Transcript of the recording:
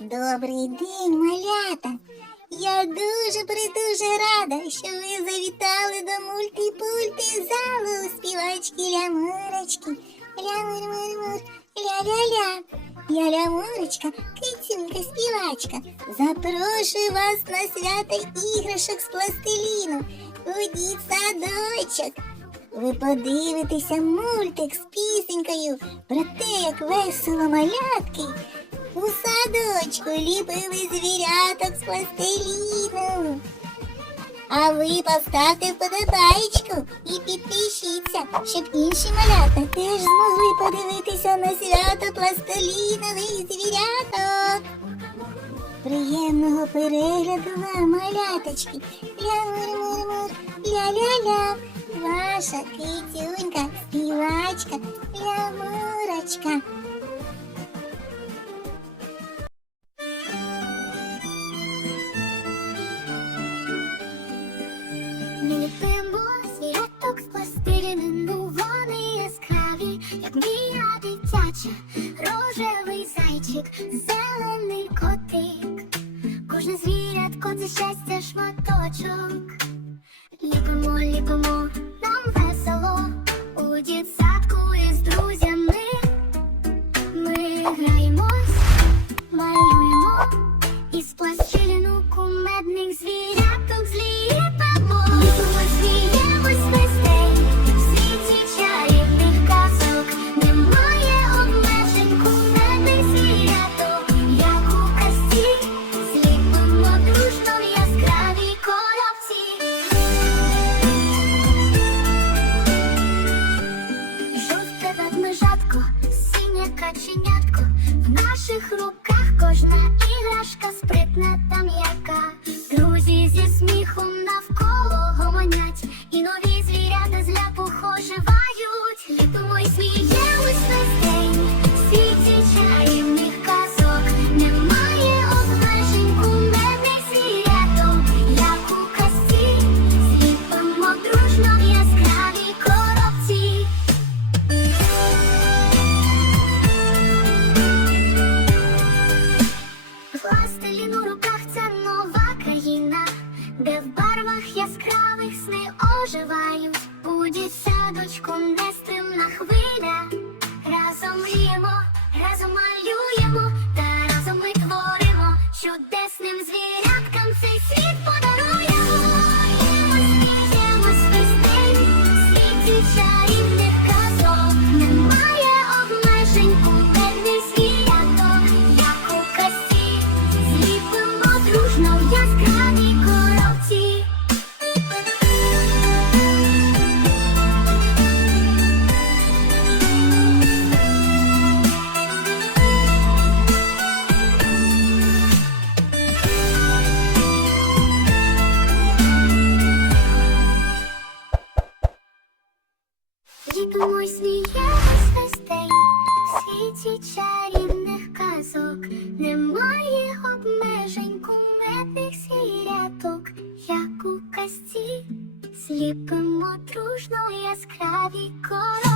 Добрий день, малята. Я дуже придуже рада, що ви завітали до мультипульти залу співачки лямурочки. Ля-мур-мур-мур, ля-ля-ля. Я лямурочка, кицюнька співачка. Запрошую вас на свято іграшок з пластиліну. Ходіть садочок. Ви подивитеся мультик з пісенькою про те, як весело малятки у садочку ліпили звіряток з пластиліну. А ви поставте вподобаєчку і підпишіться, щоб інші малята теж змогли подивитися на свято пластилінових звіряток. Приємного перегляду вам, маляточки. Ля-мур-мур-мур, ля-ля-ля. Ваша китюнька, співачка, лямурочка. Дитяча, рожевий зайчик, зелений котик. Кожне звірятко це щастя шматочок. Ліпимо, ліпимо, нам весело у дітсадку із друзями. Ми граємось, малюємо із пластиліну кумедних звіряток наших руках кожна іграшка спритна У дітсадочку нестримна хвиля. Разом мріємо, разом малюємо, та разом ми творимо. Чудесним звіряткам цей світ подаруємо. Сміємо, весь день, в І тому сміялась весь день в світі чарівних казок, немає обмежень кумедних сіряток, як у казці, сліпимо дружно яскраві корови.